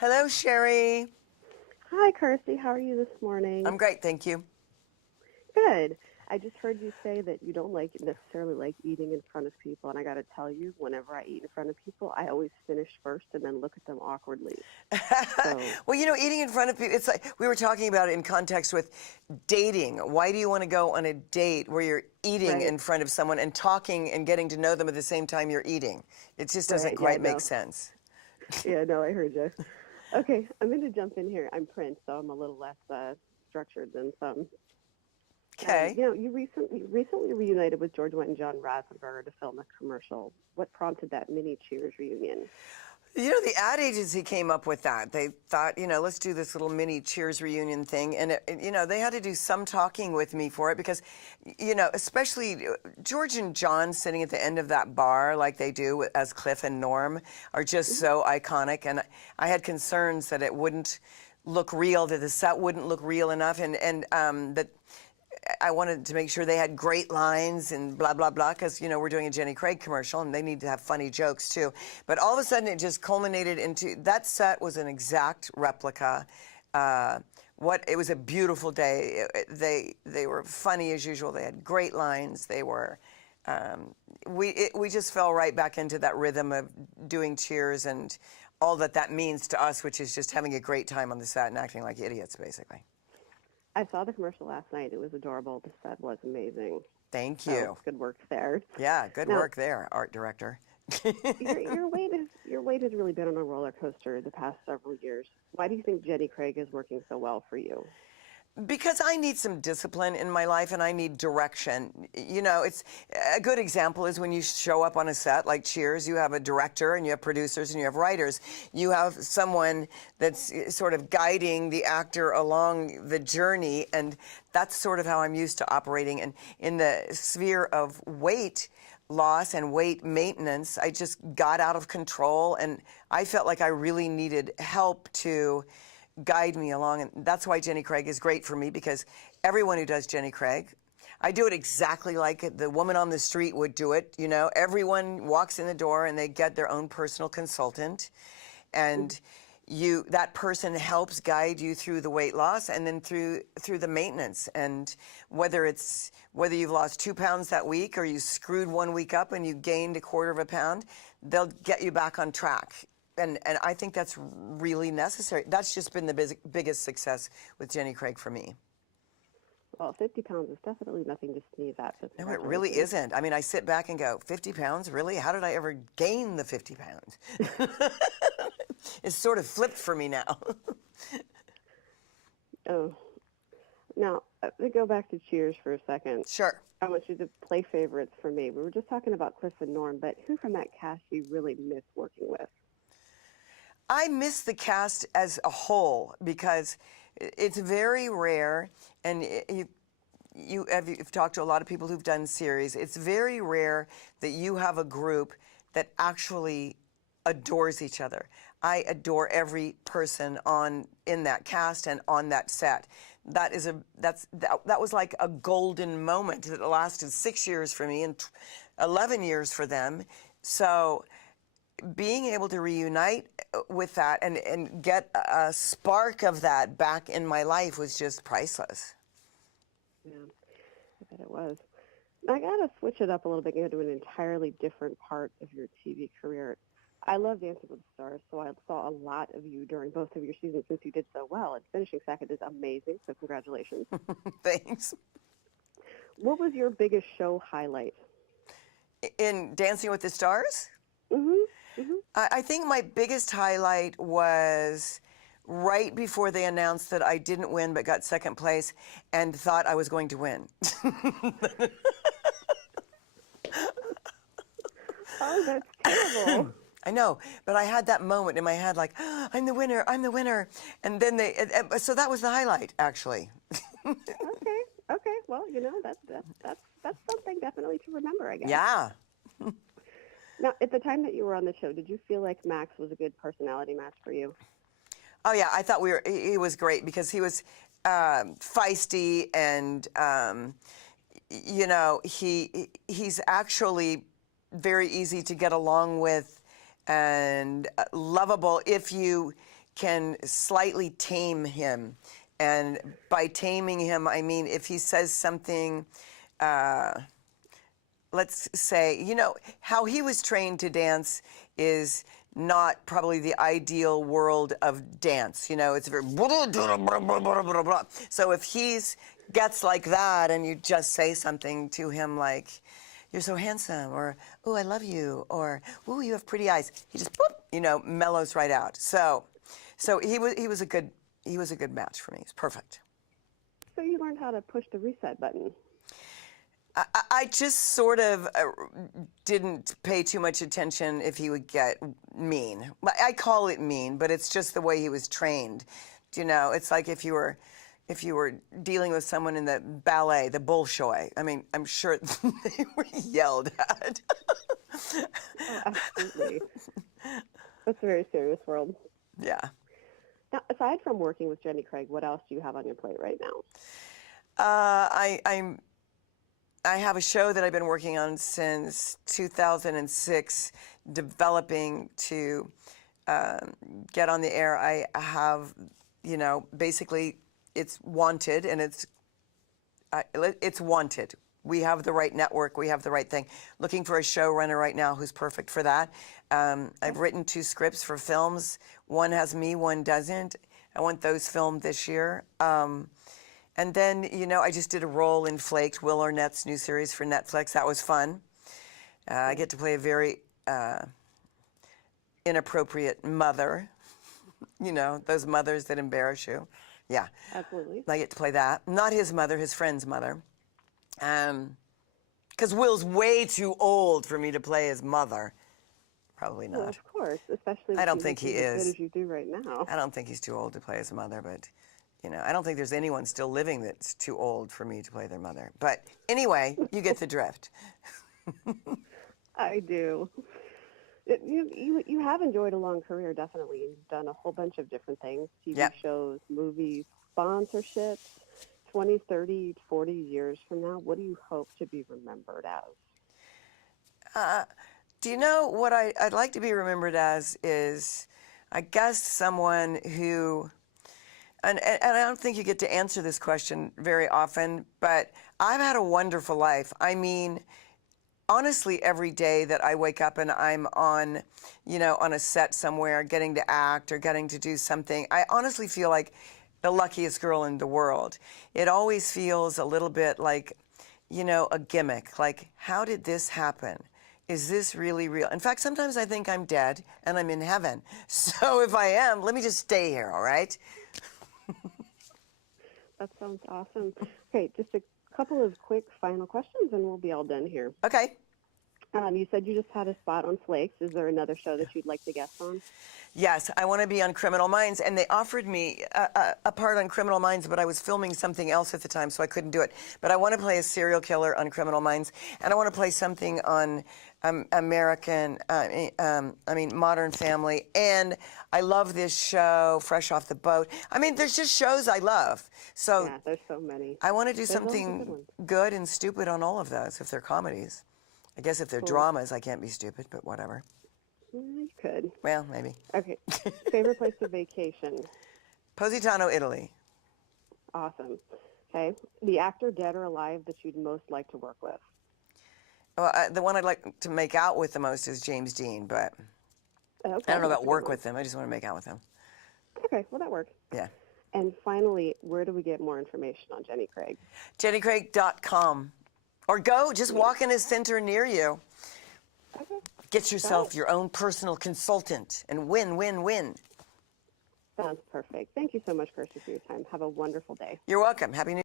Hello, Sherry. Hi, Kirstie. How are you this morning? I'm great, thank you. Good. I just heard you say that you don't necessarily like eating in front of people, and I got to tell you, whenever I eat in front of people, I always finish first and then look at them awkwardly. So, Well, eating in front of people, it's like we were talking about it in context with dating. Why do you want to go on a date where you're eating right, in front of someone and talking and getting to know them at the same time you're eating? It just doesn't right, yeah, quite make no, sense. yeah, no, I heard you. Okay, I'm going to jump in here. I'm Prince, so I'm a little less structured than some. Okay. You recently reunited with George Wendt and John Ratzenberger to film a commercial. What prompted that mini Cheers reunion? The ad agency came up with that. They thought, let's do this little mini Cheers reunion thing. And, they had to do some talking with me for it because, especially George and John sitting at the end of that bar like they do as Cliff and Norm are just so iconic. And I had concerns that it wouldn't look real, that the set wouldn't look real enough, and that I wanted to make sure they had great lines and blah, blah, blah, because, we're doing a Jenny Craig commercial and they need to have funny jokes too. But all of a sudden it just culminated into, that set was an exact replica. It was a beautiful day. They were funny as usual. They had great lines. They were, we just fell right back into that rhythm of doing Cheers and all that means to us, which is just having a great time on the set and acting like idiots, basically. I saw the commercial last night. It was adorable. The set was amazing. Thank So you. good work there. Yeah, good Now, work there, art director. your weight has really been on a roller coaster the past several years. Why do you think Jenny Craig is working so well for you? Because I need some discipline in my life and I need direction. It's a good example is when you show up on a set like Cheers, you have a director and you have producers and you have writers. You have someone that's sort of guiding the actor along the journey, and that's sort of how I'm used to operating. And in the sphere of weight loss and weight maintenance, I just got out of control and I felt like I really needed help to guide me along, and that's why Jenny Craig is great for me, because everyone who does Jenny Craig, I do it exactly like the woman on the street would do it. Everyone walks in the door and they get their own personal consultant, and that person helps guide you through the weight loss and then through the maintenance. And whether you've lost 2 pounds that week or you screwed 1 week up and you gained a quarter of a pound, they'll get you back on track. And I think that's really necessary. That's just been the biggest success with Jenny Craig for me. Well, 50 pounds is definitely nothing to sneeze at. No, it really isn't. I mean, I sit back and go, 50 pounds? Really? How did I ever gain the 50 pounds? It's sort of flipped for me now. Oh. Now, to go back to Cheers for a second. Sure. I want you to play favorites for me. We were just talking about Cliff and Norm, but who from that cast do you really miss working with? I miss the cast as a whole because it's very rare, and you've talked to a lot of people who've done series. It's very rare that you have a group that actually adores each other. I adore every person in that cast and on that set. That was like a golden moment that lasted 6 years for me and 11 years for them. So being able to reunite with that and get a spark of that back in my life was just priceless. Yeah, I bet it was. I got to switch it up a little bit and go to an entirely different part of your TV career. I love Dancing with the Stars, so I saw a lot of you during both of your seasons since you did so well. And finishing second is amazing, so congratulations. Thanks. What was your biggest show highlight? In Dancing with the Stars? Mm-hmm. Mm-hmm. I think my biggest highlight was right before they announced that I didn't win but got second place and thought I was going to win. Oh, that's terrible. I know, but I had that moment in my head like, oh, I'm the winner, I'm the winner. And then so that was the highlight, actually. Okay. Well, that's something definitely to remember, I guess. Yeah. Now, at the time that you were on the show, did you feel like Maks was a good personality match for you? Oh yeah, I thought he was great because he was feisty and he's actually very easy to get along with and lovable if you can slightly tame him. And by taming him, I mean if he says something, let's say, you know, how he was trained to dance is not probably the ideal world of dance. You know, it's very blah, blah, blah, blah, blah, blah, blah. So if he's gets like that and you just say something to him like, "You're so handsome," or "Ooh, I love you," or "Ooh, you have pretty eyes," he just, boop, you know, mellows right out. So he was a good match for me. It's perfect. So you learned how to push the reset button. I just sort of didn't pay too much attention if he would get mean. I call it mean, but it's just the way he was trained. You know, it's like if you were dealing with someone in the ballet, the Bolshoi. I mean, I'm sure they were yelled at. Oh, absolutely. That's a very serious world. Yeah. Now, aside from working with Jenny Craig, what else do you have on your plate right now? I have a show that I've been working on since 2006, developing to get on the air. I have, you know, basically it's wanted, and it's wanted. We have the right network. We have the right thing. Looking for a showrunner right now who's perfect for that. I've written 2 scripts for films. One has me, one doesn't. I want those filmed this year. And then, you know, I just did a role in Flaked, Will Arnett's new series for Netflix. That was fun. I get to play a very inappropriate mother. You know, those mothers that embarrass you. Yeah. Absolutely. I get to play that. Not his mother, his friend's mother. Because Will's way too old for me to play his mother. Probably not. Well, of course, especially I don't think he as is. good as you do right now. I don't think he's too old to play his mother, but, you know, I don't think there's anyone still living that's too old for me to play their mother. But anyway, you get the drift. I do. You have enjoyed a long career, definitely. You've done a whole bunch of different things, TV shows, movies, sponsorships. 20, 30, 40 years from now, what do you hope to be remembered as? Do you know what I'd like to be remembered as is, I guess, someone who, and I don't think you get to answer this question very often, but I've had a wonderful life. I mean, honestly, every day that I wake up and I'm on, you know, on a set somewhere, getting to act or getting to do something, I honestly feel like the luckiest girl in the world. It always feels a little bit like, you know, a gimmick. Like, how did this happen? Is this really real? In fact, sometimes I think I'm dead and I'm in heaven. So if I am, let me just stay here, all right? That sounds awesome. Okay, just a couple of quick final questions and we'll be all done here. Okay. You said you just had a spot on Flakes. Is there another show that you'd like to guest on? Yes, I want to be on Criminal Minds, and they offered me a part on Criminal Minds, but I was filming something else at the time, so I couldn't do it. But I want to play a serial killer on Criminal Minds, and I want to play something on Modern Family, and I love this show, Fresh Off the Boat. I mean, there's just shows I love. So yeah, there's so many. I want to do something good and stupid on all of those, if they're comedies. I guess if they're dramas, I can't be stupid, but whatever. You could. Well, maybe. Okay. Favorite place to vacation? Positano, Italy. Awesome. Okay. The actor, dead or alive, that you'd most like to work with? Well, the one I'd like to make out with the most is James Dean, but Okay, I don't know about work with him. I just want to make out with him. Okay, well, that works. Yeah. And finally, where do we get more information on Jenny Craig? JennyCraig.com. Or just walk in a center near you. Okay. Get yourself your own personal consultant and win, win, win. Sounds perfect. Thank you so much, Kirstie, for your time. Have a wonderful day. You're welcome. Happy New Year.